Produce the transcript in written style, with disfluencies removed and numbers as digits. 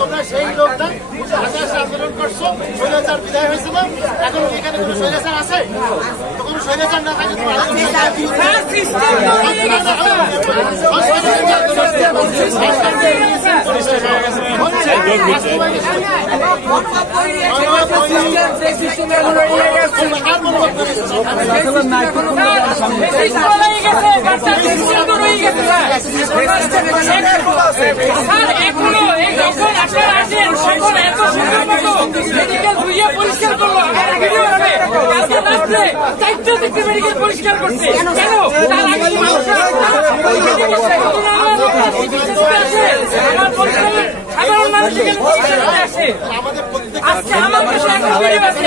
তোমরা সেই লোকটা আন্দোলন করছো, স্বৈরাচার বিদায় হয়েছিল, এখন এখানে কোনো স্বৈরাচার আছে? তো কোনো স্বৈরাচার না থাকে মেডিকেল পরিষ্কার করছে কেন? সাধারণ মানুষ আসে।